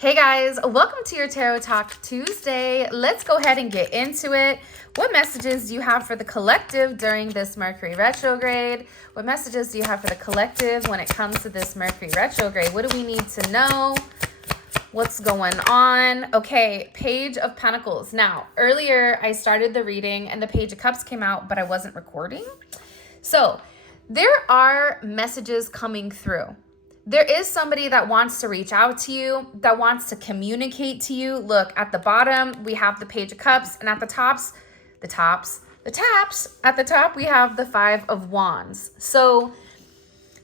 Hey guys, welcome to your Tarot Talk Tuesday. Let's go ahead and get into it. What messages do you have for the collective during this Mercury retrograde? What messages do you have for the collective when it comes to this Mercury retrograde? What do we need to know? What's going on? Okay, Page of Pentacles. Now, earlier I started the reading and the Page of Cups came out, but I wasn't recording. So there are messages coming through. There is somebody that wants to reach out to you, that wants to communicate to you. Look, at the bottom, we have the Page of Cups, and at the taps, at the top, we have the Five of Wands. So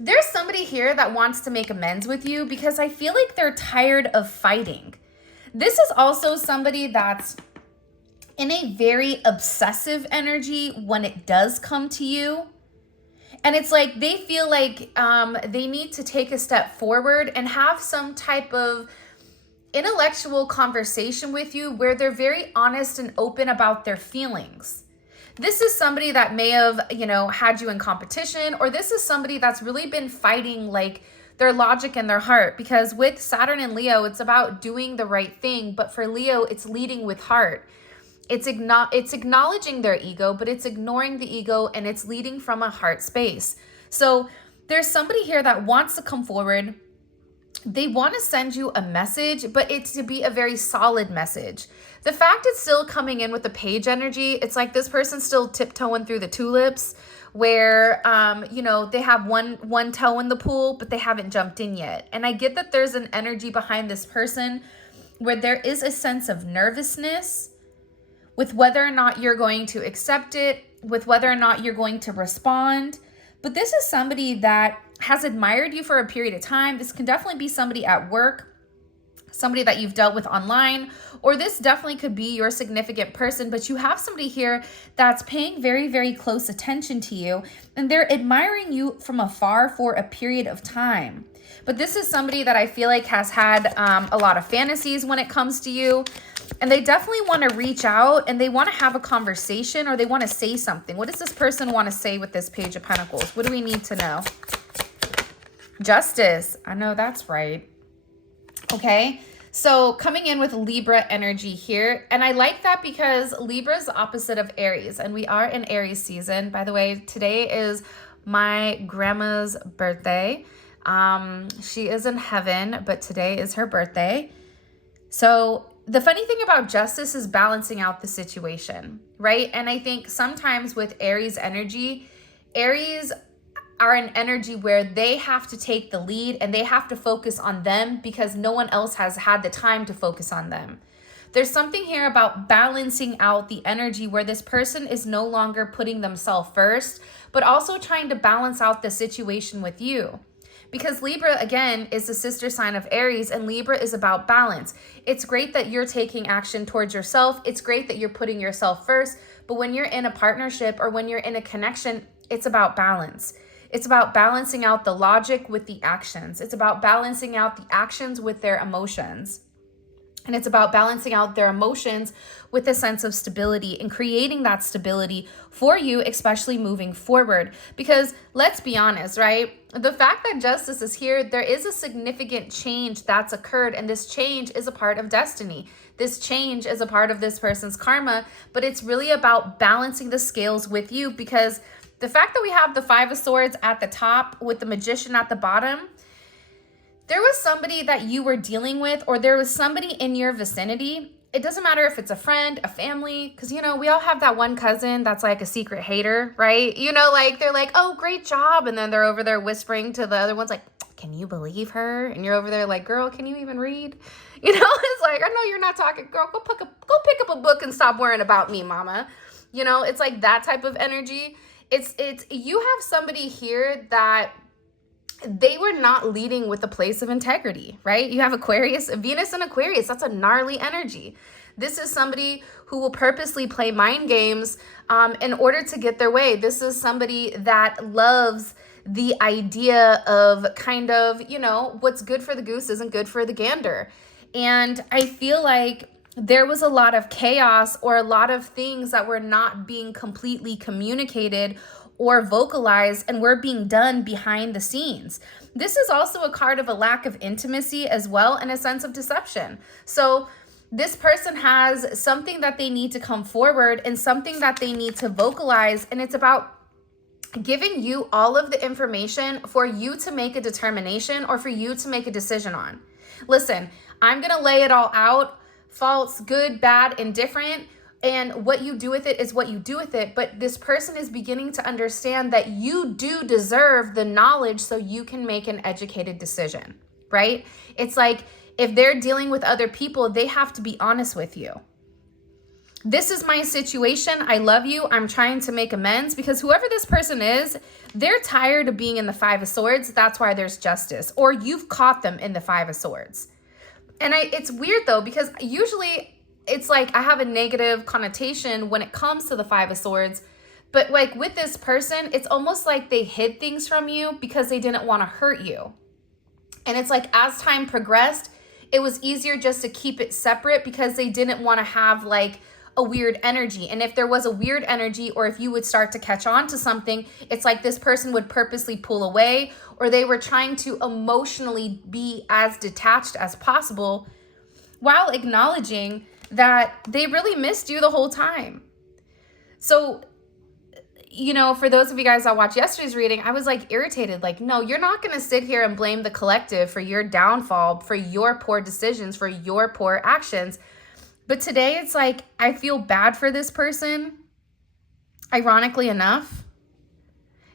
there's somebody here that wants to make amends with you because I feel like they're tired of fighting. This is also somebody that's in a very obsessive energy when it does come to you. And it's like they feel like they need to take a step forward and have some type of intellectual conversation with you where they're very honest and open about their feelings. This is somebody that may have, had you in competition, or this is somebody that's really been fighting like their logic and their heart, because with Saturn and Leo, it's about doing the right thing. But for Leo, it's leading with heart. It's acknowledging their ego, but it's ignoring the ego, and it's leading from a heart space. So there's somebody here that wants to come forward. They want to send you a message, but it's to be a very solid message. The fact it's still coming in with the page energy, it's like this person's still tiptoeing through the tulips where, they have one toe in the pool, but they haven't jumped in yet. And I get that there's an energy behind this person where there is a sense of nervousness with whether or not you're going to accept it, with whether or not you're going to respond. But this is somebody that has admired you for a period of time. This can definitely be somebody at work, somebody that you've dealt with online, or this definitely could be your significant person, but you have somebody here that's paying very, very close attention to you, and they're admiring you from afar for a period of time. But this is somebody that I feel like has had a lot of fantasies when it comes to you. And they definitely want to reach out and they want to have a conversation, or they want to say something. What does this person want to say with this Page of Pentacles? What do we need to know? Justice. I know that's right. Okay. So coming in with Libra energy here. And I like that because Libra is the opposite of Aries. And we are in Aries season. By the way, today is my grandma's birthday. She is in heaven, but today is her birthday. So the funny thing about justice is balancing out the situation, right? And I think sometimes with Aries energy, Aries are an energy where they have to take the lead and they have to focus on them because no one else has had the time to focus on them. There's something here about balancing out the energy where this person is no longer putting themselves first, but also trying to balance out the situation with you. Because Libra, again, is the sister sign of Aries, and Libra is about balance. It's great that you're taking action towards yourself. It's great that you're putting yourself first. But when you're in a partnership or when you're in a connection, it's about balance. It's about balancing out the logic with the actions. It's about balancing out the actions with their emotions. And it's about balancing out their emotions with a sense of stability and creating that stability for you, especially moving forward. Because let's be honest, right? The fact that justice is here, there is a significant change that's occurred. And this change is a part of destiny. This change is a part of this person's karma. But it's really about balancing the scales with you, because the fact that we have the Five of Swords at the top with the Magician at the bottom, there was somebody that you were dealing with, or there was somebody in your vicinity. It doesn't matter if it's a friend, a family, because, we all have that one cousin that's like a secret hater, right? They're like, oh, great job. And then they're over there whispering to the other ones like, can you believe her? And you're over there like, girl, can you even read? It's like, I know you're not talking, girl, go pick up a book and stop worrying about me, mama. It's like that type of energy. It's you have somebody here that they were not leading with a place of integrity, right? You have Aquarius, Venus and Aquarius. That's a gnarly energy. This is somebody who will purposely play mind games in order to get their way. This is somebody that loves the idea of kind of, what's good for the goose isn't good for the gander. And I feel like there was a lot of chaos or a lot of things that were not being completely communicated, or vocalize, and we're being done behind the scenes. This is also a card of a lack of intimacy as well, and a sense of deception. So this person has something that they need to come forward and something that they need to vocalize, and it's about giving you all of the information for you to make a determination or for you to make a decision on. Listen, I'm going to lay it all out, false, good, bad, indifferent, and what you do with it is what you do with it. But this person is beginning to understand that you do deserve the knowledge so you can make an educated decision, right? It's like if they're dealing with other people, they have to be honest with you. This is my situation. I love you. I'm trying to make amends, because whoever this person is, they're tired of being in the Five of Swords. That's why there's justice. Or you've caught them in the Five of Swords. And it's weird though, because usually it's like I have a negative connotation when it comes to the Five of Swords. But like with this person, it's almost like they hid things from you because they didn't want to hurt you. And it's like as time progressed, it was easier just to keep it separate because they didn't want to have like a weird energy. And if there was a weird energy, or if you would start to catch on to something, it's like this person would purposely pull away, or they were trying to emotionally be as detached as possible while acknowledging that they really missed you the whole time. So, you know, for those of you guys that watched yesterday's reading, I was like irritated. Like, no, you're not going to sit here and blame the collective for your downfall, for your poor decisions, for your poor actions. But today it's like, I feel bad for this person, ironically enough.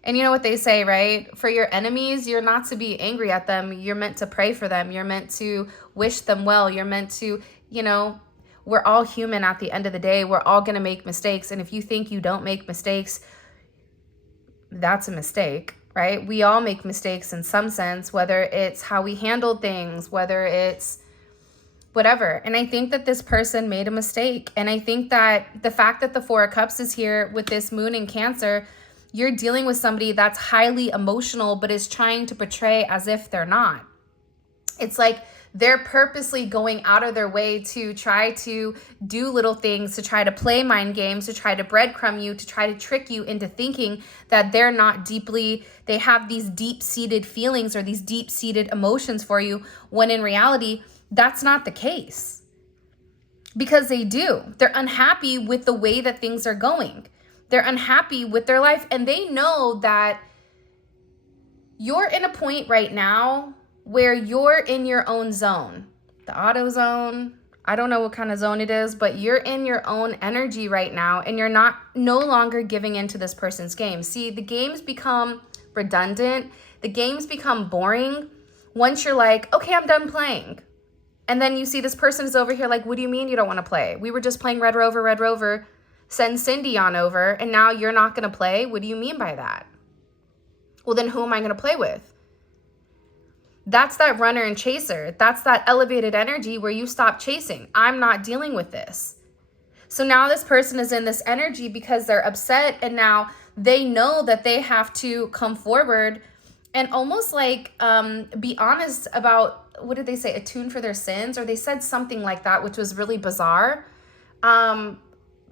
And you know what they say, right? For your enemies, you're not to be angry at them. You're meant to pray for them. You're meant to wish them well. You're meant to, you know, we're all human at the end of the day. We're all going to make mistakes. And if you think you don't make mistakes, that's a mistake, right? We all make mistakes in some sense, whether it's how we handle things, whether it's whatever. And I think that this person made a mistake. And I think that the fact that the Four of Cups is here with this moon in Cancer, you're dealing with somebody that's highly emotional, but is trying to portray as if they're not. It's like they're purposely going out of their way to try to do little things, to try to play mind games, to try to breadcrumb you, to try to trick you into thinking that they're not deeply, they have these deep-seated feelings or these deep-seated emotions for you, when in reality, that's not the case. Because they do. They're unhappy with the way that things are going. They're unhappy with their life, and they know that you're in a point right now where you're in your own zone. The auto zone, I don't know what kind of zone it is, but you're in your own energy right now, and you're no longer giving into this person's game. See, the games become redundant. The games become boring once you're like, okay, I'm done playing. And then you see this person is over here like, what do you mean you don't want to play? We were just playing Red Rover. Send Cindy on over, and now you're not going to play? What do you mean by that? Well, then who am I going to play with? That's that runner and chaser. That's that elevated energy where you stop chasing. I'm not dealing with this. So now this person is in this energy because they're upset, and now they know that they have to come forward and almost like be honest about, what did they say, atone for their sins? Or they said something like that, which was really bizarre.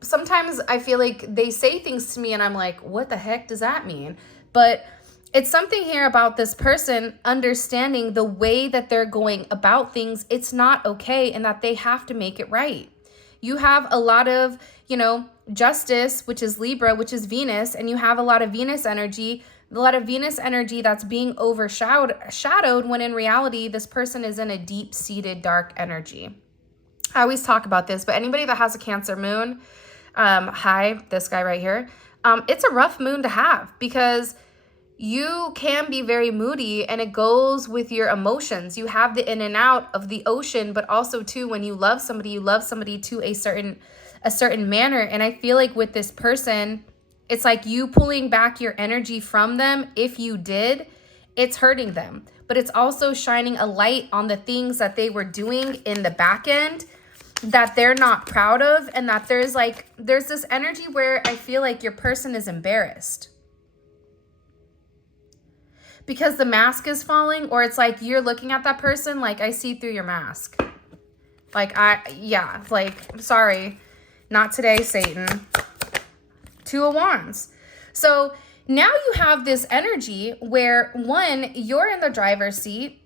Sometimes I feel like they say things to me and I'm like, what the heck does that mean? But it's something here about this person understanding the way that they're going about things. It's not okay, and that they have to make it right. You have a lot of, you know, justice, which is Libra, which is Venus, and you have a lot of Venus energy, that's being overshadowed when in reality, this person is in a deep-seated dark energy. I always talk about this, but anybody that has a Cancer moon, hi, this guy right here, it's a rough moon to have, because you can be very moody, and it goes with your emotions. You have the in and out of the ocean, but also too, when you love somebody to a certain manner. And I feel like with this person, it's like you pulling back your energy from them. If you did, it's hurting them, but it's also shining a light on the things that they were doing in the back end that they're not proud of, and that there's this energy where I feel like your person is embarrassed because the mask is falling, or it's like you're looking at that person like, I see through your mask. Like, sorry, not today, Satan. Two of Wands. So Now you have this energy where, one, you're in the driver's seat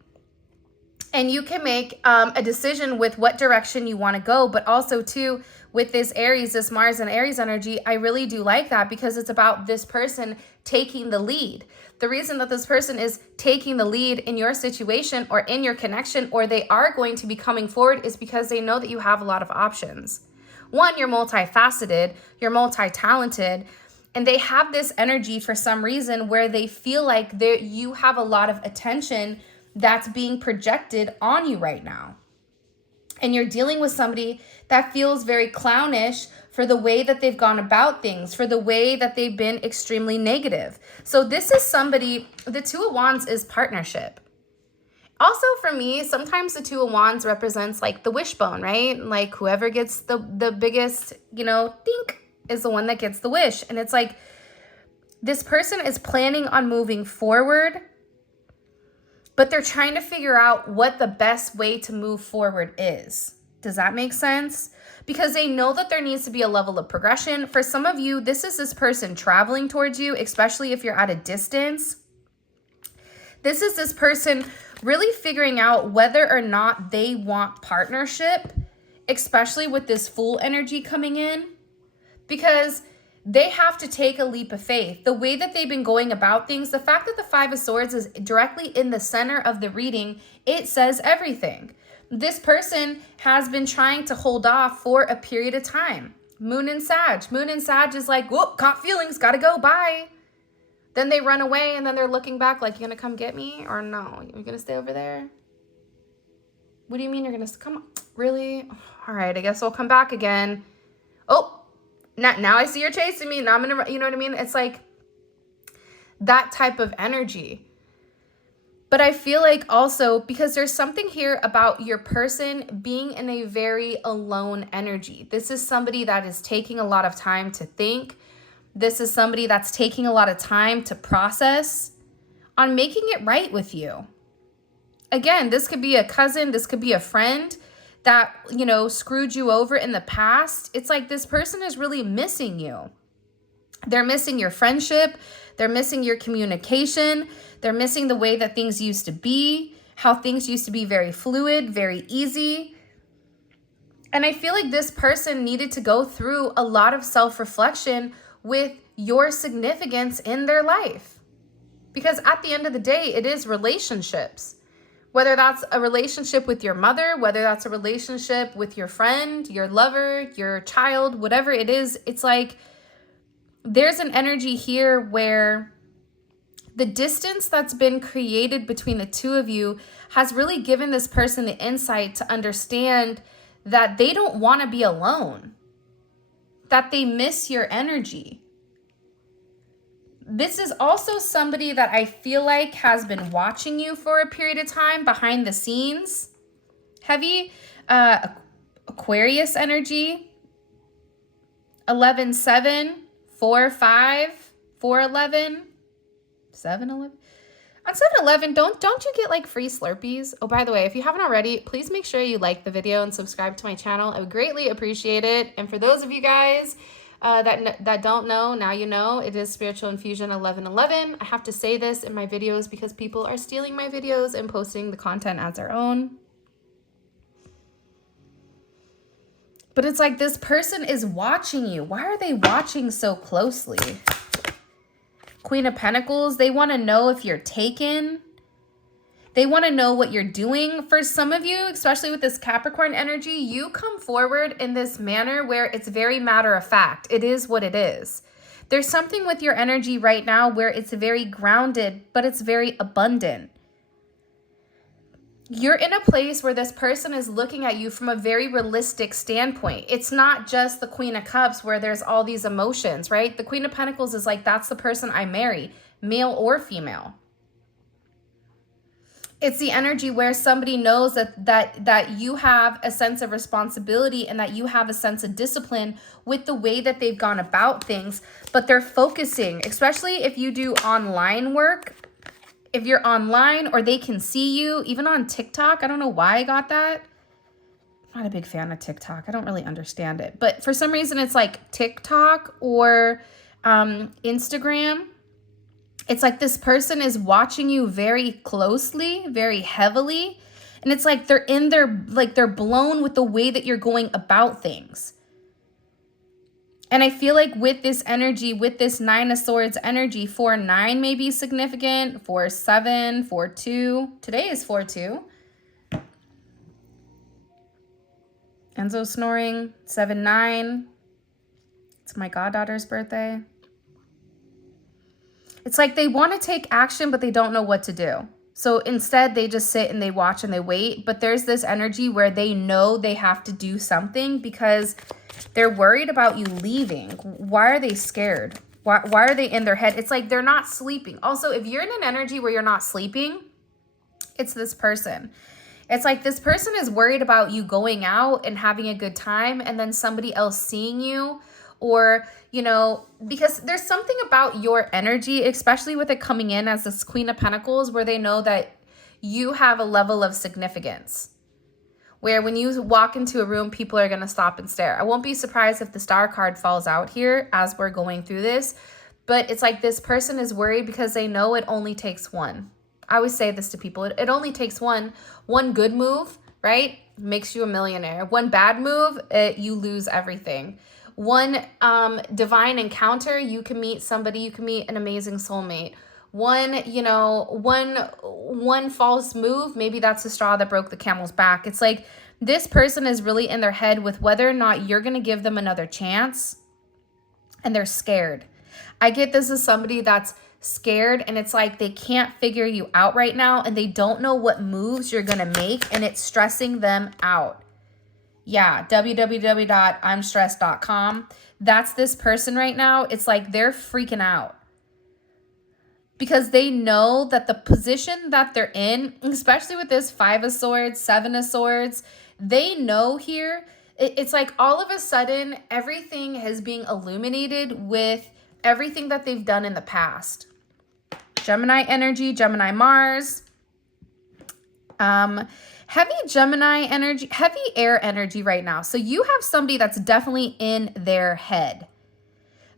and you can make a decision with what direction you want to go. But also, too, with this Aries, this Mars and Aries energy, I really do like that because it's about this person taking the lead. The reason that this person is taking the lead in your situation or in your connection, or they are going to be coming forward, is because they know that you have a lot of options. One, you're multifaceted, you're multi-talented, and they have this energy for some reason where they feel like you have a lot of attention that's being projected on you right now. And you're dealing with somebody that feels very clownish for the way that they've gone about things, for the way that they've been extremely negative. So this is somebody, the Two of Wands is partnership. Also for me, sometimes the Two of Wands represents like the wishbone, right? Like whoever gets the biggest, dink is the one that gets the wish. And it's like this person is planning on moving forward, but they're trying to figure out what the best way to move forward is. Does that make sense? Because they know that there needs to be a level of progression. For some of you, this is this person traveling towards you, especially if you're at a distance. This is this person really figuring out whether or not they want partnership, especially with this Fool energy coming in, because they have to take a leap of faith. The way that they've been going about things, the fact that the Five of Swords is directly in the center of the reading, it says everything. This person has been trying to hold off for a period of time. Moon and Sag. Moon and Sag is like, whoop, caught feelings, gotta go, bye. Then they run away and then they're looking back like, you gonna come get me or no? You're gonna stay over there? What do you mean you're gonna come on? Really? All right, I guess I'll come back again. Oh, now I see you're chasing me. Now I'm gonna, you know what I mean? It's like that type of energy. But I feel like also, because there's something here about your person being in a very alone energy. This is somebody that is taking a lot of time to think. This is somebody that's taking a lot of time to process on making it right with you. Again, this could be a cousin, this could be a friend that, screwed you over in the past. It's like this person is really missing you. They're missing your friendship. They're missing your communication. They're missing the way that things used to be, how things used to be very fluid, very easy. And I feel like this person needed to go through a lot of self-reflection with your significance in their life. Because at the end of the day, it is relationships. Whether that's a relationship with your mother, whether that's a relationship with your friend, your lover, your child, whatever it is, it's like there's an energy here where the distance that's been created between the two of you has really given this person the insight to understand that they don't want to be alone, that they miss your energy. This is also somebody that I feel like has been watching you for a period of time behind the scenes. Heavy Aquarius energy. 11-7, 4-5, 4-11, 7-11. On 7-11, don't you get like free Slurpees? Oh, by the way, if you haven't already, please make sure you like the video and subscribe to my channel. I would greatly appreciate it. And for those of you guys that don't know, now you know, it is Spiritual Infusion 11-11. I have to say this in my videos because people are stealing my videos and posting the content as their own. But it's like this person is watching you. Why are they watching so closely? Queen of Pentacles, they want to know if you're taken. They want to know what you're doing. For some of you, especially with this Capricorn energy, you come forward in this manner where it's very matter of fact. It is what it is. There's something with your energy right now where it's very grounded, but it's very abundant. You're in a place where this person is looking at you from a very realistic standpoint. It's not just the Queen of Cups where there's all these emotions, right? The Queen of Pentacles is like, that's the person I marry, male or female. It's the energy where somebody knows that you have a sense of responsibility and that you have a sense of discipline with the way that they've gone about things, but they're focusing, especially if you do online work. If you're online or they can see you, even on TikTok. I don't know why I got that. I'm not a big fan of TikTok. I don't really understand it. But for some reason, it's like TikTok or Instagram. It's like this person is watching you very closely, very heavily. And it's like they're in their, like they're blown with the way that you're going about things. And I feel like with this energy, with this 9 of Swords energy, 4-9 may be significant, 4-7, 4-2. Today is 4-2. Enzo snoring, 7-9. It's my goddaughter's birthday. It's like they want to take action, but they don't know what to do. So instead, they just sit and they watch and they wait. But there's this energy where they know they have to do something because they're worried about you leaving. Why are they scared? Why are they in their head? It's like they're not sleeping. Also, if you're in an energy where you're not sleeping, it's this person. It's like this person is worried about you going out and having a good time and then somebody else seeing you, or, you know, because there's something about your energy, especially with it coming in as this Queen of Pentacles, where they know that you have a level of significance. Where when you walk into a room, people are going to stop and stare. I won't be surprised if the Star card falls out here as we're going through this. But it's like this person is worried because they know it only takes one. I always say this to people. It only takes one good move, right? Makes you a millionaire. One bad move, you lose everything. One divine encounter, you can meet somebody, you can meet an amazing soulmate. One, you know, one false move, maybe that's the straw that broke the camel's back. It's like this person is really in their head with whether or not you're going to give them another chance, and they're scared. I get this as somebody that's scared, and it's like they can't figure you out right now, and they don't know what moves you're going to make, and it's stressing them out. Yeah, www.imstressed.com. That's this person right now. It's like they're freaking out. Because they know that the position that they're in, especially with this 5 of Swords, 7 of Swords, they know here, it's like all of a sudden, everything is being illuminated with everything that they've done in the past. Gemini energy, Gemini Mars, heavy Gemini energy, heavy air energy right now. So you have somebody that's definitely in their head.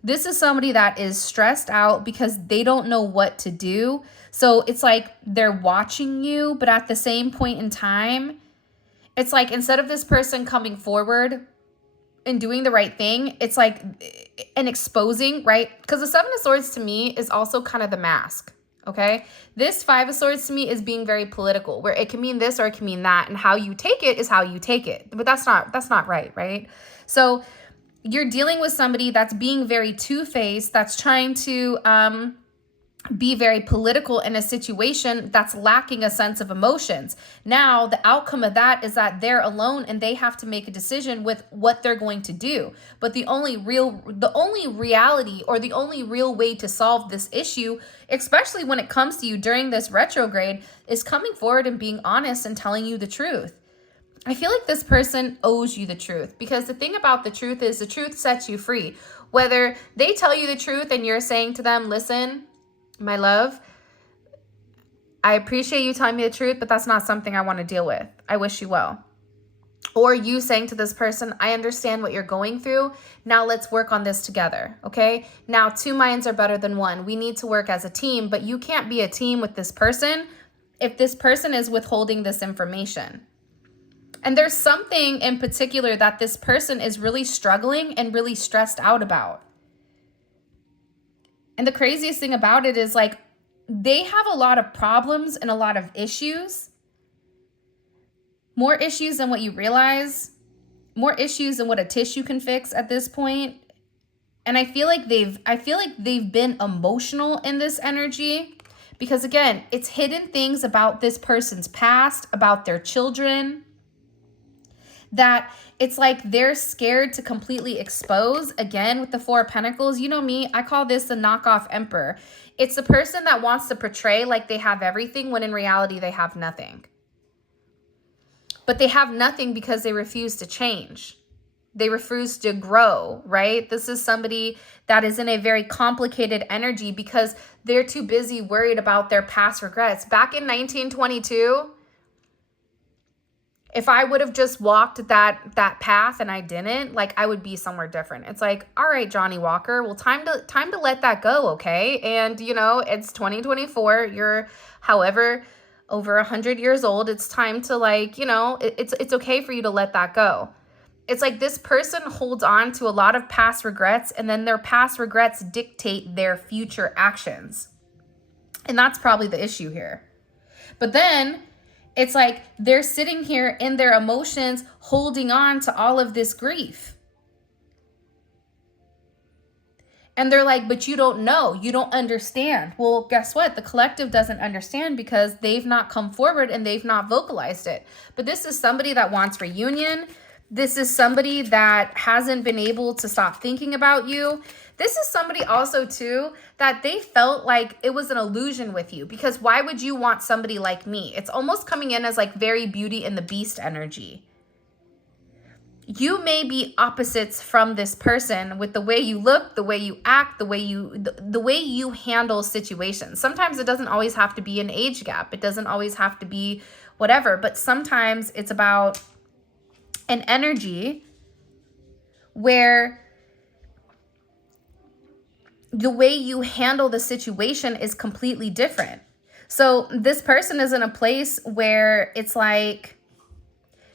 This is somebody that is stressed out because they don't know what to do. So it's like they're watching you, but at the same point in time, it's like instead of this person coming forward and doing the right thing, it's like an exposing, right? Because the 7 of Swords to me is also kind of the mask, okay? This 5 of Swords to me is being very political, where it can mean this or it can mean that, and how you take it is how you take it. But that's not right, right? So you're dealing with somebody that's being very two-faced, that's trying to be very political in a situation that's lacking a sense of emotions. Now, the outcome of that is that they're alone and they have to make a decision with what they're going to do. But the only reality or the only real way to solve this issue, especially when it comes to you during this retrograde, is coming forward and being honest and telling you the truth. I feel like this person owes you the truth, because the thing about the truth is the truth sets you free. Whether they tell you the truth and you're saying to them, listen, my love, I appreciate you telling me the truth, but that's not something I want to deal with. I wish you well. Or you saying to this person, I understand what you're going through. Now let's work on this together, okay? Now 2 minds are better than 1. We need to work as a team, but you can't be a team with this person if this person is withholding this information. And there's something in particular that this person is really struggling and really stressed out about. And the craziest thing about it is like they have a lot of problems and a lot of issues. More issues than what you realize. More issues than what a tissue can fix at this point. And I feel like they've been emotional in this energy, because again, it's hidden things about this person's past, about their children, that it's like they're scared to completely expose. Again, with the 4 of Pentacles, you know me, I call this the knockoff emperor. It's the person that wants to portray like they have everything when in reality they have nothing. But they have nothing because they refuse to change. They refuse to grow, right? This is somebody that is in a very complicated energy because they're too busy worried about their past regrets. Back in 1922, If I would have just walked that path and I didn't, like, I would be somewhere different. It's like, all right, Johnny Walker, well, time to let that go, okay? And, you know, it's 2024. You're, however, over 100 years old. It's time to, like, you know, it's okay for you to let that go. It's like this person holds on to a lot of past regrets, and then their past regrets dictate their future actions. And that's probably the issue here. But then it's like they're sitting here in their emotions, holding on to all of this grief. And they're like, but you don't know, you don't understand. Well, guess what? The collective doesn't understand because they've not come forward and they've not vocalized it. But this is somebody that wants reunion. This is somebody that hasn't been able to stop thinking about you. This is somebody also too that they felt like it was an illusion with you, because why would you want somebody like me? It's almost coming in as like very Beauty and the Beast energy. You may be opposites from this person with the way you look, the way you act, the way you handle situations. Sometimes it doesn't always have to be an age gap. It doesn't always have to be whatever, but sometimes it's about an energy where the way you handle the situation is completely different. So this person is in a place where it's like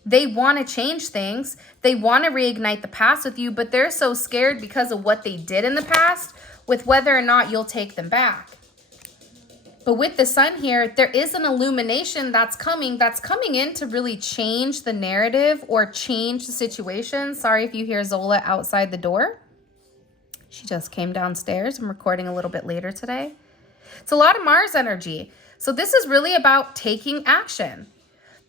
they want to change things. They want to reignite the past with you, but they're so scared because of what they did in the past with whether or not you'll take them back. But with the sun here, there is an illumination that's coming in to really change the narrative or change the situation. Sorry if you hear Zola outside the door. She just came downstairs. I'm recording a little bit later today. It's a lot of Mars energy. So this is really about taking action.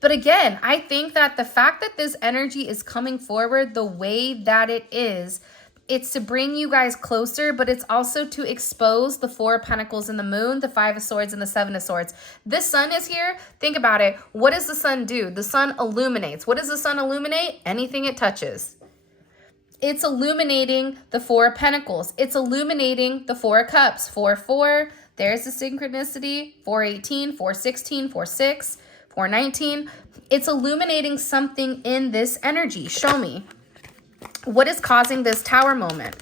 But again, I think that the fact that this energy is coming forward the way that it is, it's to bring you guys closer, but it's also to expose the Four of Pentacles and the Moon, the Five of Swords and the Seven of Swords. This sun is here. Think about it. What does the sun do? The sun illuminates. What does the sun illuminate? Anything it touches. It's illuminating the Four of Pentacles. It's illuminating the Four of Cups. 4-4. There's the synchronicity. 4-18, 4-16, 4-6, 4-19. It's illuminating something in this energy. Show me. What is causing this Tower moment?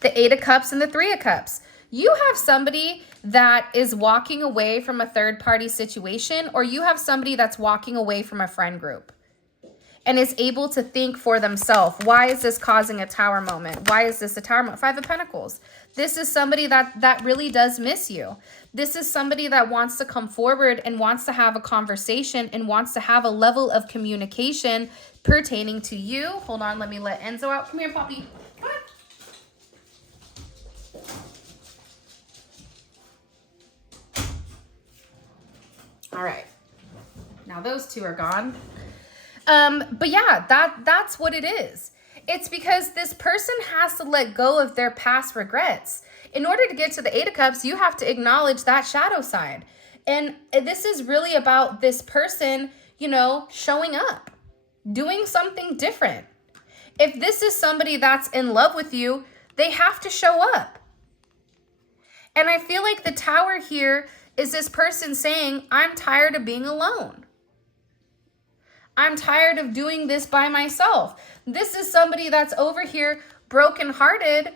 The Eight of Cups and the Three of Cups. You have somebody that is walking away from a third-party situation, or you have somebody that's walking away from a friend group and is able to think for themselves. Why is this causing a Tower moment? Why is this a Tower moment? Five of Pentacles. This is somebody that really does miss you. This is somebody that wants to come forward and wants to have a conversation and wants to have a level of communication pertaining to you. Hold on, let me let Enzo out. Come here, puppy. Come on. All right. Now those two are gone. But yeah, that's what it is. It's because this person has to let go of their past regrets. In order to get to the Eight of Cups, you have to acknowledge that shadow side. And this is really about this person, you know, showing up, doing something different. If this is somebody that's in love with you, they have to show up. And I feel like the Tower here is this person saying, I'm tired of being alone. I'm tired of doing this by myself. This is somebody that's over here brokenhearted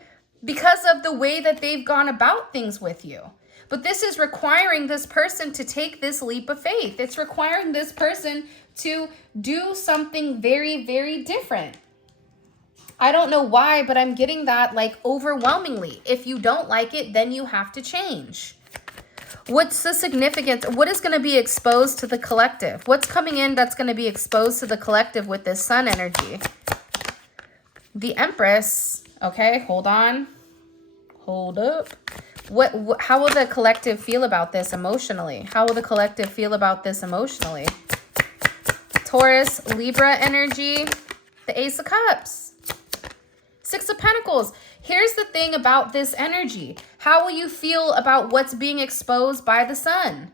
because of the way that they've gone about things with you. But this is requiring this person to take this leap of faith. It's requiring this person to do something very, very different. I don't know why, but I'm getting that like overwhelmingly. If you don't like it, then you have to change. What's the significance? What is going to be exposed to the collective? What's coming in that's going to be exposed to the collective with this sun energy? The Empress. Okay, hold on. Hold up. How will the collective feel about this emotionally? How will the collective feel about this emotionally? Taurus, Libra energy. The Ace of Cups. Six of Pentacles. Here's the thing about this energy. How will you feel about what's being exposed by the sun?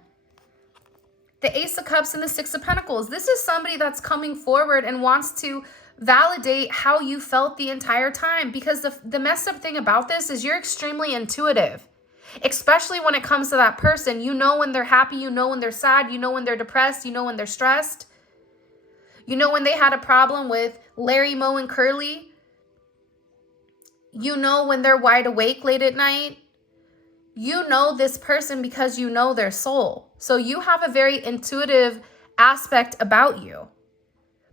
The Ace of Cups and the Six of Pentacles. This is somebody that's coming forward and wants to validate how you felt the entire time, because the messed up thing about this is you're extremely intuitive, especially when it comes to that person. You know when they're happy, you know when they're sad, you know when they're depressed, you know when they're stressed. You know, when they had a problem with Larry, Moe, and Curly, you know, when they're wide awake late at night, you know this person because you know their soul. So you have a very intuitive aspect about you.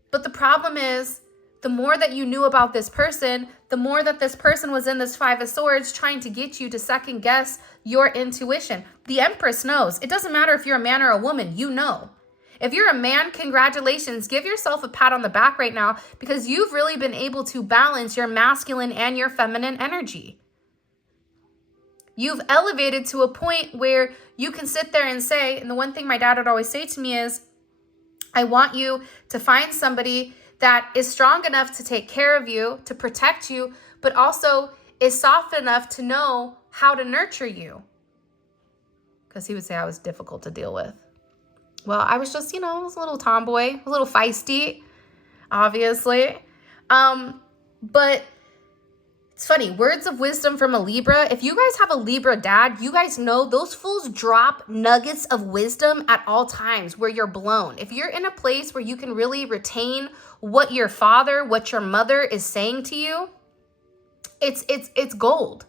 But the problem is, the more that you knew about this person, the more that this person was in this Five of Swords trying to get you to second guess your intuition. The Empress knows. It doesn't matter if you're a man or a woman, you know. If you're a man, congratulations. Give yourself a pat on the back right now because you've really been able to balance your masculine and your feminine energy. You've elevated to a point where you can sit there and say, and the one thing my dad would always say to me is, I want you to find somebody that is strong enough to take care of you, to protect you, but also is soft enough to know how to nurture you. Because he would say I was difficult to deal with. Well, I was just, I was a little tomboy, a little feisty, obviously. But it's funny, words of wisdom from a Libra. If you guys have a Libra dad, you guys know those fools drop nuggets of wisdom at all times where you're blown. If you're in a place where you can really retain what your father, what your mother is saying to you, it's gold.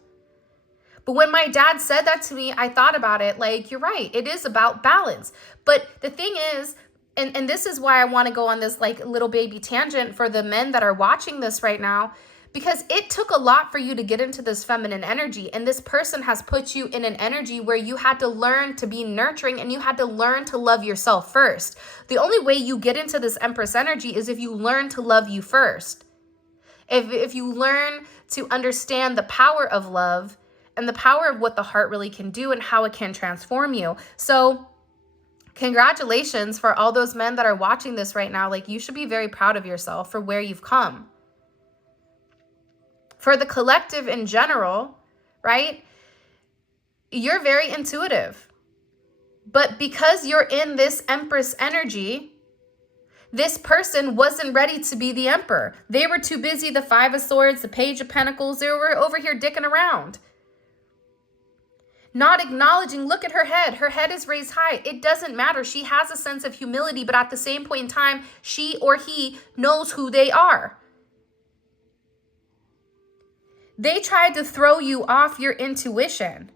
But when my dad said that to me, I thought about it like, you're right. It is about balance. But the thing is, and this is why I want to go on this like little baby tangent for the men that are watching this right now, because it took a lot for you to get into this feminine energy. And this person has put you in an energy where you had to learn to be nurturing and you had to learn to love yourself first. The only way you get into this Empress energy is if you learn to love you first. If you learn to understand the power of love and the power of what the heart really can do and how it can transform you. So congratulations for all those men that are watching this right now. Like, you should be very proud of yourself for where you've come. For the collective in general, right? You're very intuitive. But because you're in this Empress energy, this person wasn't ready to be the Emperor. They were too busy, the Five of Swords, the Page of Pentacles. They were over here dicking around. Not acknowledging, look at her head. Her head is raised high. It doesn't matter. She has a sense of humility, but at the same point in time, she or he knows who they are. They tried to throw you off your intuition,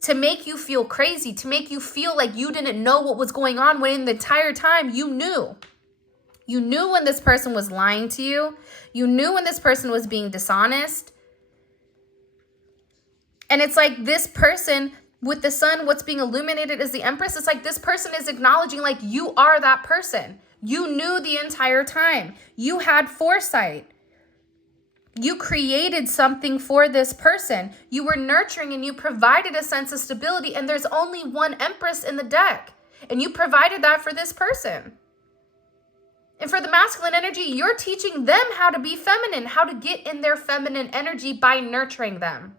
to make you feel crazy, to make you feel like you didn't know what was going on when the entire time you knew. You knew when this person was lying to you. You knew when this person was being dishonest. And it's like this person with the sun, what's being illuminated is the Empress. It's like this person is acknowledging like you are that person. You knew the entire time. You had foresight. You created something for this person. You were nurturing and you provided a sense of stability. And there's only one Empress in the deck. And you provided that for this person. And for the masculine energy, you're teaching them how to be feminine, how to get in their feminine energy by nurturing them.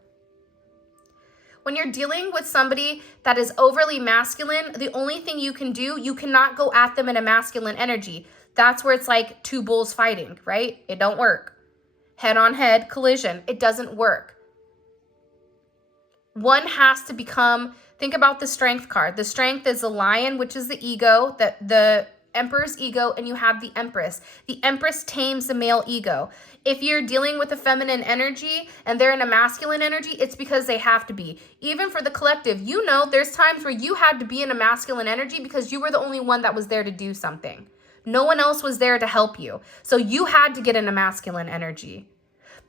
When you're dealing with somebody that is overly masculine, the only thing you can do, you cannot go at them in a masculine energy. That's where it's like two bulls fighting, right? It don't work. Head on head collision. It doesn't work. One has to become, think about the strength card. The strength is the lion, which is the ego, the Emperor's ego, and you have the Empress. The Empress tames the male ego. If you're dealing with a feminine energy and they're in a masculine energy, it's because they have to be. Even for the collective, you know, there's times where you had to be in a masculine energy because you were the only one that was there to do something. No one else was there to help you. So you had to get in a masculine energy.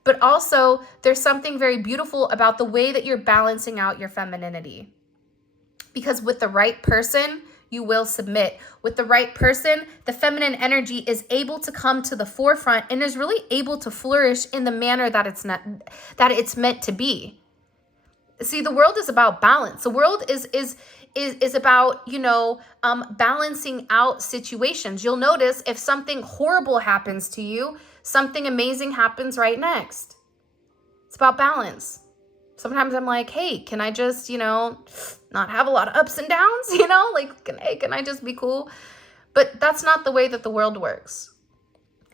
But also, there's something very beautiful about the way that you're balancing out your femininity. Because with the right person, you will submit. With the right person, the feminine energy is able to come to the forefront and is really able to flourish in the manner that it's meant to be. See, the world is about balance. The world is about, balancing out situations. You'll notice if something horrible happens to you, something amazing happens right next. It's about balance. Sometimes I'm like, hey, can I just, not have a lot of ups and downs, can I just be cool? But that's not the way that the world works.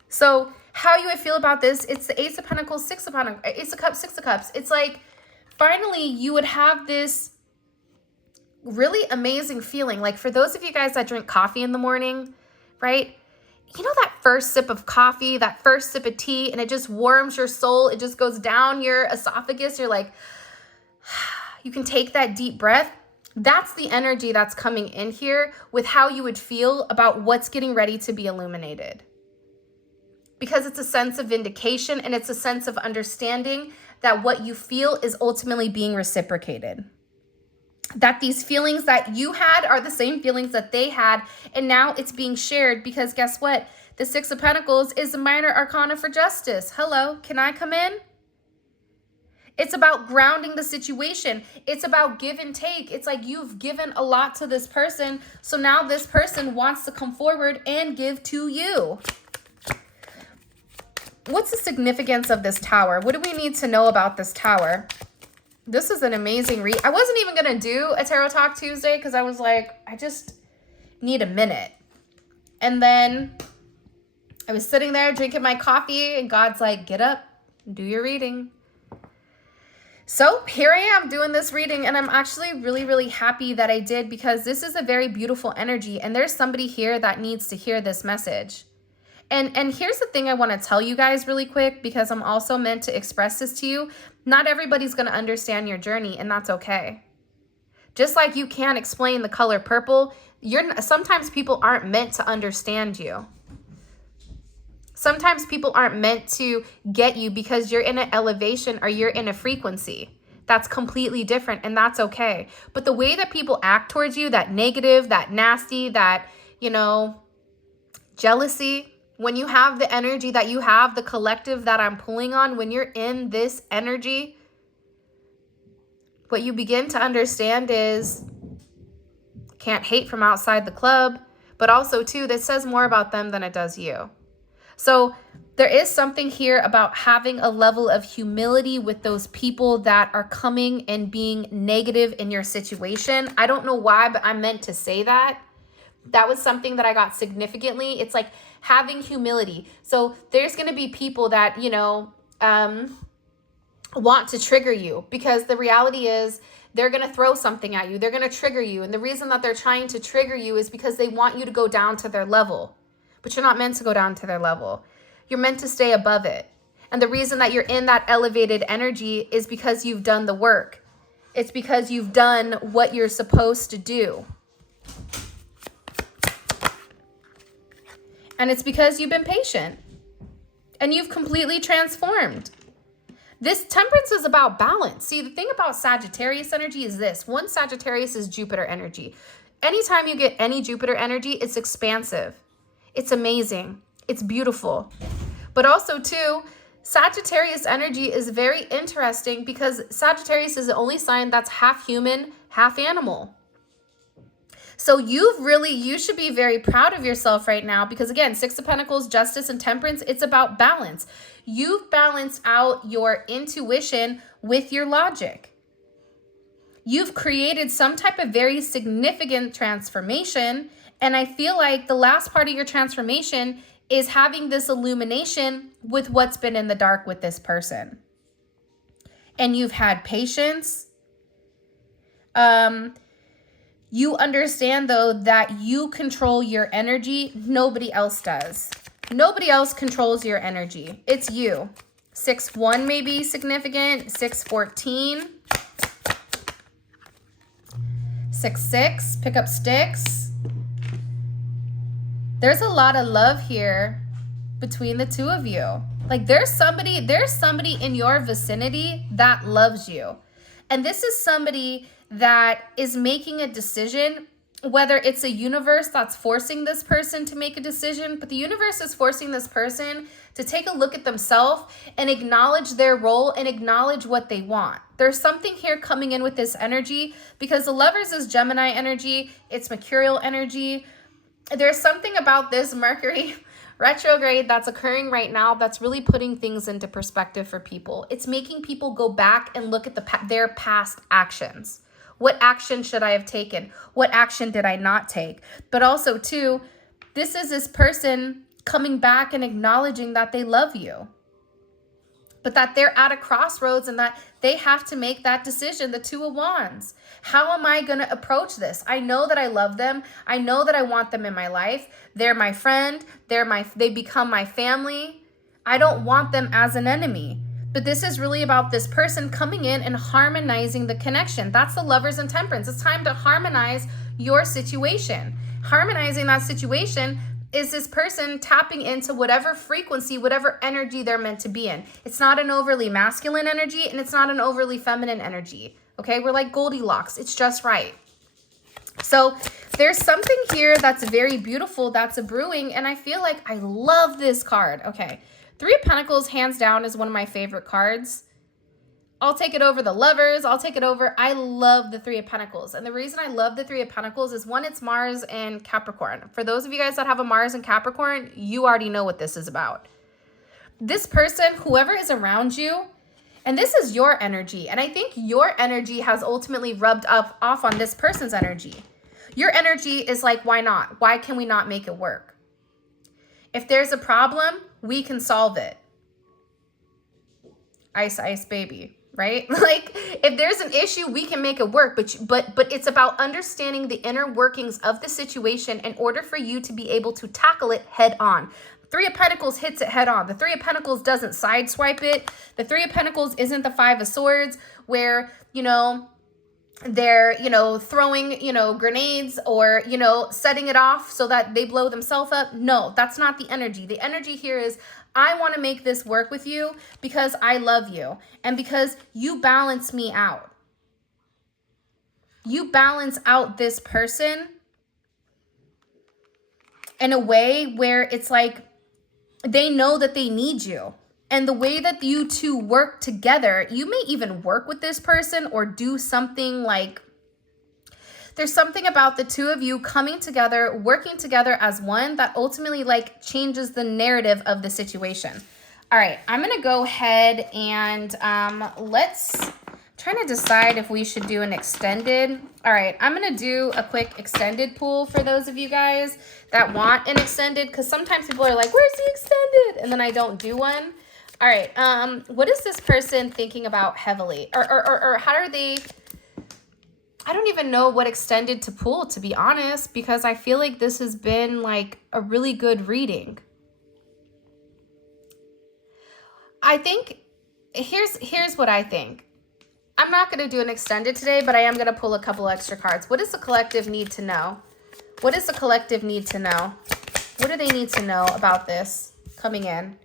So how you would feel about this, it's the Ace of Pentacles, Ace of Cups, Six of Cups. It's like, finally, you would have this really amazing feeling. Like for those of you guys that drink coffee in the morning, right? you know, that first sip of coffee, that first sip of tea, and it just warms your soul. It just goes down your esophagus. You're like, you can take that deep breath. That's the energy that's coming in here with how you would feel about what's getting ready to be illuminated. Because it's a sense of vindication and it's a sense of understanding that what you feel is ultimately being reciprocated. That these feelings that you had are the same feelings that they had, and now it's being shared because guess what? The Six of Pentacles is a minor arcana for justice. Hello, can I come in? It's about grounding the situation. It's about give and take. It's like you've given a lot to this person, so now this person wants to come forward and give to you. What's the significance of this tower? What do we need to know about this tower? This is an amazing read. I wasn't even going to do a Tarot Talk Tuesday because I was like, I just need a minute. And then I was sitting there drinking my coffee and God's like, get up, do your reading. So here I am doing this reading, and I'm actually really, really happy that I did because this is a very beautiful energy, and there's somebody here that needs to hear this message. And here's the thing I want to tell you guys really quick, because I'm also meant to express this to you. Not everybody's going to understand your journey, and that's okay. Just like you can't explain the color purple, sometimes people aren't meant to understand you. Sometimes people aren't meant to get you because you're in an elevation or you're in a frequency that's completely different, and that's okay. But the way that people act towards you, that negative, that nasty, that, you know, jealousy, when you have the energy that you have, the collective that I'm pulling on, when you're in this energy, what you begin to understand is can't hate from outside the club, but also too, that says more about them than it does you. So there is something here about having a level of humility with those people that are coming and being negative in your situation. I don't know why, but I meant to say that. That was something that I got significantly. It's like having humility. So there's going to be people that, you know, want to trigger you, because the reality is they're going to throw something at you. They're going to trigger you. And the reason that they're trying to trigger you is because they want you to go down to their level. But you're not meant to go down to their level. You're meant to stay above it. And the reason that you're in that elevated energy is because you've done the work. It's because you've done what you're supposed to do. And it's because you've been patient. And you've completely transformed. This Temperance is about balance. See, the thing about Sagittarius energy is this. One, Sagittarius is Jupiter energy. Anytime you get any Jupiter energy, it's expansive. It's amazing. It's beautiful. But also too, Sagittarius energy is very interesting because Sagittarius is the only sign that's half human, half animal. So you should be very proud of yourself right now because again, Six of Pentacles, Justice, and Temperance, it's about balance. You've balanced out your intuition with your logic. You've created some type of very significant transformation. And I feel like the last part of your transformation is having this illumination with what's been in the dark with this person. And you've had patience. You understand, though, that you control your energy. Nobody else does. Nobody else controls your energy. It's you. 6-1 may be significant. 6-14. 6-6. Pick up sticks. There's a lot of love here between the two of you. Like there's somebody in your vicinity that loves you. And this is somebody that is making a decision, whether it's a universe that's forcing this person to make a decision, but the universe is forcing this person to take a look at themselves and acknowledge their role and acknowledge what they want. There's something here coming in with this energy because the Lovers is Gemini energy. It's Mercurial energy. There's something about this Mercury retrograde that's occurring right now that's really putting things into perspective for people. It's making people go back and look at their past actions. What action should I have taken? What action did I not take? But also, too, this is this person coming back and acknowledging that they love you. but that they're at a crossroads and that they have to make that decision. The Two of Wands. How am I going to approach this? I know that I love them. I know that I want them in my life. They're my friend. They become my family. I don't want them as an enemy. But this is really about this person coming in and harmonizing the connection. That's the Lovers and Temperance. It's time to harmonize your situation. Harmonizing that situation is this person tapping into whatever frequency, whatever energy they're meant to be in. It's not an overly masculine energy and it's not an overly feminine energy. Okay, we're like Goldilocks. It's just right. So there's something here that's very beautiful that's a brewing, and I feel like I love this card. Okay, Three of Pentacles, hands down, is one of my favorite cards. I'll take it over the Lovers. I'll take it over. I love the Three of Pentacles. And the reason I love the Three of Pentacles is, one, it's Mars and Capricorn. For those of you guys that have a Mars and Capricorn, you already know what this is about. This person, whoever is around you, and this is your energy. And I think your energy has ultimately rubbed off on this person's energy. Your energy is like, why not? Why can we not make it work? If there's a problem, we can solve it. Ice, ice, baby. Right? Like, if there's an issue, we can make it work, but it's about understanding the inner workings of the situation in order for you to be able to tackle it head on. Three of Pentacles hits it head on. The Three of Pentacles doesn't sideswipe it. The Three of Pentacles isn't the Five of Swords where, they're, throwing, grenades or, setting it off so that they blow themselves up. No, that's not the energy. The energy here is, I want to make this work with you because I love you and because you balance me out. You balance out this person in a way where it's like they know that they need you. And the way that you two work together, you may even work with this person or do something like, there's something about the two of you coming together, working together as one that ultimately like changes the narrative of the situation. All right, I'm going to go ahead and let's try to decide if we should do an extended. All right, I'm going to do a quick extended pull for those of you guys that want an extended, because sometimes people are like, where's the extended? And then I don't do one. All right, what is this person thinking about heavily? Or how are they... I don't even know what extended to pull, to be honest, because I feel like this has been like a really good reading. I think, here's what I think. I'm not going to do an extended today, but I am going to pull a couple extra cards. What does the collective need to know? What does the collective need to know? What do they need to know about this coming in?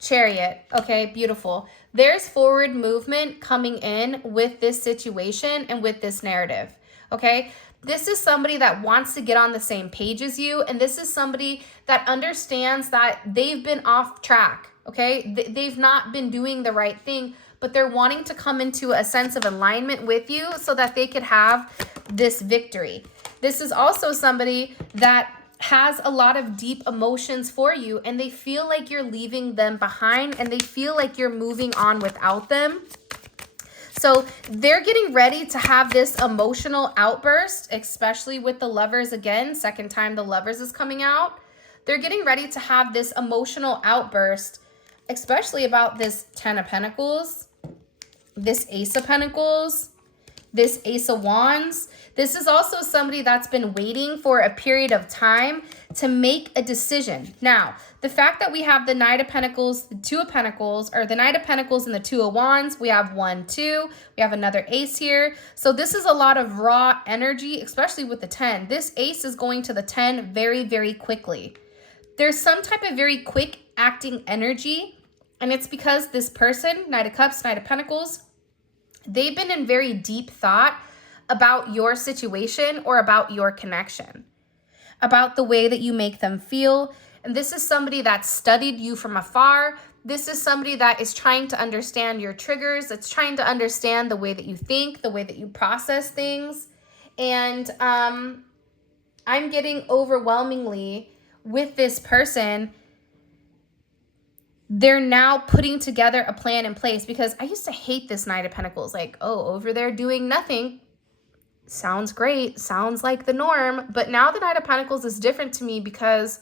Chariot. Okay, beautiful. There's forward movement coming in with this situation and with this narrative. Okay, this is somebody that wants to get on the same page as you, and this is somebody that understands that they've been off track. Okay, they've not been doing the right thing, but they're wanting to come into a sense of alignment with you so that they could have this victory. This is also somebody that has a lot of deep emotions for you, and they feel like you're leaving them behind, and they feel like you're moving on without them. So they're getting ready to have this emotional outburst, especially with the Lovers again. Second time the Lovers is coming out. They're getting ready to have this emotional outburst, especially about this Ten of Pentacles, this Ace of Pentacles, this Ace of Wands. This is also somebody that's been waiting for a period of time to make a decision. Now, the fact that we have the Knight of Pentacles, the Two of Pentacles, or the Knight of Pentacles and the Two of Wands, we have 1, 2, we have another Ace here. So this is a lot of raw energy, especially with the 10. This Ace is going to the 10 very, very quickly. There's some type of very quick acting energy, and it's because this person, Knight of Cups, Knight of Pentacles, they've been in very deep thought about your situation or about your connection, about the way that you make them feel. And this is somebody that studied you from afar. This is somebody that is trying to understand your triggers. It's trying to understand the way that you think, the way that you process things. And I'm getting overwhelmingly with this person, they're now putting together a plan in place, because I used to hate this Knight of Pentacles. Like, oh, over there doing nothing. Sounds great. Sounds like the norm. But now the Knight of Pentacles is different to me, because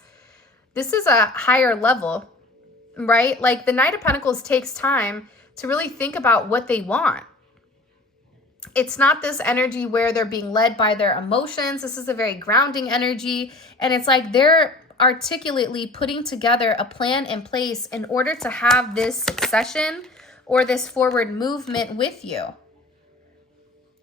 this is a higher level, right? Like, the Knight of Pentacles takes time to really think about what they want. It's not this energy where they're being led by their emotions. This is a very grounding energy. And it's like they're articulately putting together a plan in place in order to have this succession or this forward movement with you,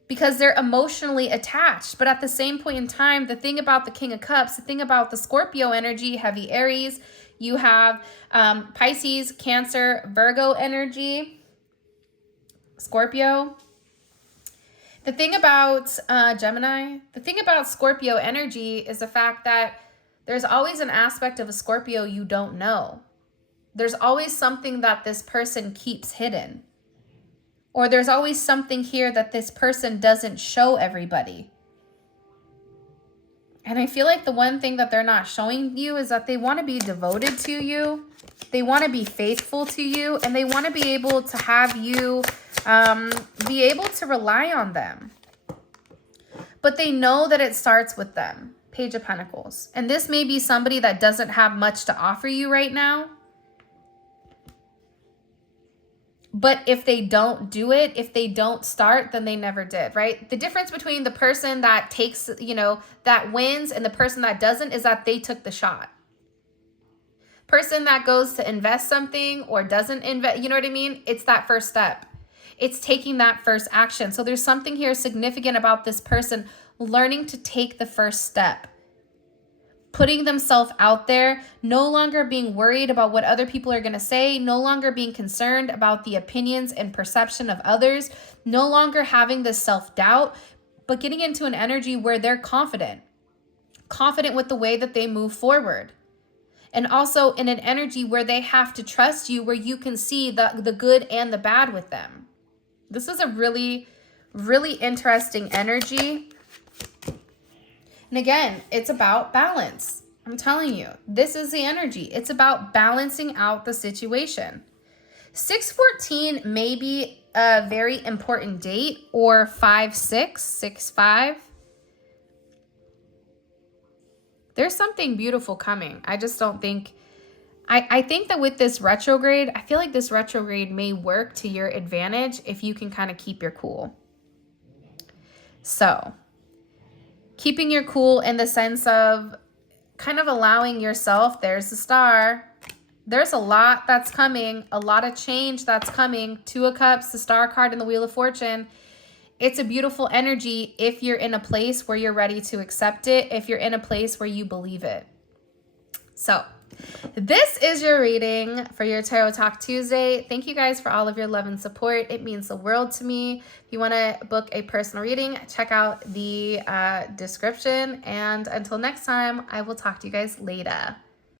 because they're emotionally attached. But at the same point in time, the thing about the King of Cups, the thing about the Scorpio energy, heavy Aries, you have Pisces, Cancer, Virgo energy, Scorpio. The thing about Gemini, the thing about Scorpio energy is the fact that there's always an aspect of a Scorpio you don't know. There's always something that this person keeps hidden. Or there's always something here that this person doesn't show everybody. And I feel like the one thing that they're not showing you is that they want to be devoted to you. They want to be faithful to you. And they want to be able to have you be able to rely on them. But they know that it starts with them. Page of Pentacles. And this may be somebody that doesn't have much to offer you right now. But if they don't do it, if they don't start, then they never did, right? The difference between the person that takes, you know, that wins and the person that doesn't is that they took the shot. Person that goes to invest something or doesn't invest, you know what I mean? It's that first step. It's taking that first action. So there's something here significant about this person learning to take the first step. Putting themselves out there, no longer being worried about what other people are going to say, no longer being concerned about the opinions and perception of others, no longer having this self-doubt, but getting into an energy where they're confident with the way that they move forward. And also in an energy where they have to trust you, where you can see the good and the bad with them. This is a really, really interesting energy. And again, it's about balance. I'm telling you, this is the energy. It's about balancing out the situation. 6/14 may be a very important date, or 5/6, 6/5. There's something beautiful coming. I just don't think, I think that with this retrograde, I feel like this retrograde may work to your advantage if you can kind of keep your cool. So keeping your cool in the sense of kind of allowing yourself, there's the star. There's a lot that's coming, a lot of change that's coming. 2 of Cups, the Star card, and the Wheel of Fortune. It's a beautiful energy if you're in a place where you're ready to accept it, if you're in a place where you believe it. So this is your reading for your Tarot Talk Tuesday. Thank you guys for all of your love and support. It means the world to me. If you want to book a personal reading, check out the description. And until next time, I will talk to you guys later.